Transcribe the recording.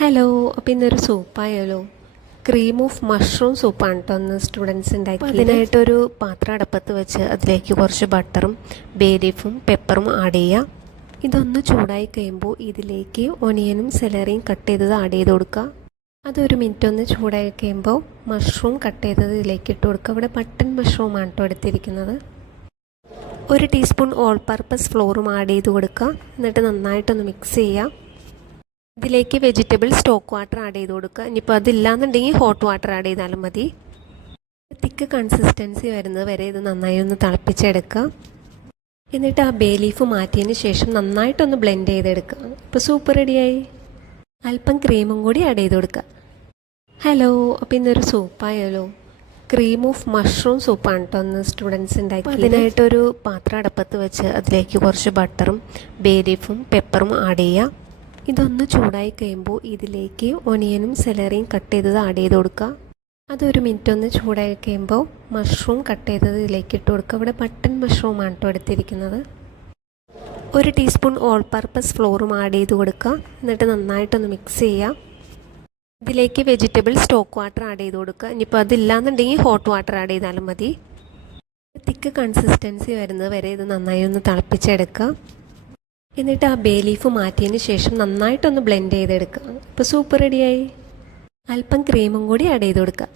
Hello, അപ്പോൾ ഇന്നൊരു സൂപ്പായാലോ? Cream of mushroom സൂപ്പാണ് കേട്ടോ ഇന്ന് സ്റ്റുഡൻസ് ഉണ്ടാക്കി. അതിനായിട്ടൊരു പാത്രം അടുപ്പത്ത് വെച്ച് അതിലേക്ക് കുറച്ച് ബട്ടറും ബേ ലീഫും പെപ്പറും ആഡ് ചെയ്യുക. ഇതൊന്ന് ചൂടായി കഴിയുമ്പോൾ ഇതിലേക്ക് ഒനിയനും സെലറിയും കട്ട് ചെയ്തത് ആഡ് ചെയ്ത് കൊടുക്കുക. അതൊരു മിനിറ്റ് ഒന്ന് ചൂടായി കഴിയുമ്പോൾ മഷ്റൂം കട്ട് ചെയ്തത് ഇതിലേക്ക് ഇട്ട് കൊടുക്കുക. ഇവിടെ ബട്ടൺ മഷ്റൂമാണ് കേട്ടോ എടുത്തിരിക്കുന്നത്. ഒരു ടീസ്പൂൺ ഓൾ പർപ്പസ് ഫ്ലോറും ആഡ് ചെയ്ത് കൊടുക്കുക. എന്നിട്ട് നന്നായിട്ടൊന്ന് മിക്സ് ചെയ്യുക. ഇതിലേക്ക് വെജിറ്റബിൾ സ്റ്റോക്ക് വാട്ടർ ആഡ് ചെയ്ത് കൊടുക്കുക. ഇനിയിപ്പോൾ അതില്ലാന്നുണ്ടെങ്കിൽ ഹോട്ട് വാട്ടർ ആഡ് ചെയ്താലും മതി. തിക്ക് കൺസിസ്റ്റൻസി വരുന്നത് വരെ ഇത് നന്നായി ഒന്ന് തിളപ്പിച്ചെടുക്കുക. എന്നിട്ട് ആ ബേ ലീഫ് മാറ്റിയതിന് ശേഷം നന്നായിട്ടൊന്ന് ബ്ലെൻഡ് ചെയ്തെടുക്കുക. ഇപ്പോൾ സൂപ്പ് റെഡിയായി. അല്പം ക്രീമും കൂടി ആഡ് ചെയ്ത് കൊടുക്കുക. ഹലോ, അപ്പോൾ ഇന്നൊരു സൂപ്പായാലോ? ക്രീം ഓഫ് മഷ്റൂം സൂപ്പാണ് കേട്ടോ ഇന്ന് സ്റ്റുഡൻസ് ഉണ്ടാക്കി. അതിനായിട്ടൊരു പാത്രം അടുപ്പത്ത് വെച്ച് അതിലേക്ക് കുറച്ച് ബട്ടറും ബേ ലീഫും പെപ്പറും ആഡ് ചെയ്യുക. ഇതൊന്ന് ചൂടായി കഴിയുമ്പോൾ ഇതിലേക്ക് ഒനിയനും സെലറിയും കട്ട് ചെയ്തത് ആഡ് ചെയ്ത് കൊടുക്കുക. അതൊരു മിനിറ്റ് ഒന്ന് ചൂടായി കഴിയുമ്പോൾ മഷ്റൂം കട്ട് ചെയ്തത് ഇതിലേക്ക് ഇട്ട് കൊടുക്കുക. ഇവിടെ ബട്ടൺ മഷ്റൂമാണ് കേട്ടോ എടുത്തിരിക്കുന്നത്. ഒരു ടീസ്പൂൺ ഓൾ പർപ്പസ് ഫ്ലോറും ആഡ് ചെയ്ത് കൊടുക്കുക. എന്നിട്ട് നന്നായിട്ടൊന്ന് മിക്സ് ചെയ്യുക. ഇതിലേക്ക് വെജിറ്റബിൾ സ്റ്റോക്ക് വാട്ടർ ആഡ് ചെയ്ത് കൊടുക്കുക. ഇനിയിപ്പോൾ അതില്ലാന്നുണ്ടെങ്കിൽ ഹോട്ട് വാട്ടർ ആഡ് ചെയ്താലും മതി. തിക്ക് കൺസിസ്റ്റൻസി വരുന്നത് വരെ ഇത് നന്നായി ഒന്ന് തിളപ്പിച്ചെടുക്കുക. എന്നിട്ട് ആ ബേ ലീഫ് മാറ്റിയതിന് ശേഷം നന്നായിട്ടൊന്ന് ബ്ലെൻഡ് ചെയ്തെടുക്കുക. ഇപ്പോൾ സൂപ്പ് റെഡിയായി. അല്പം ക്രീമും കൂടി ആഡ് ചെയ്ത് കൊടുക്കുക.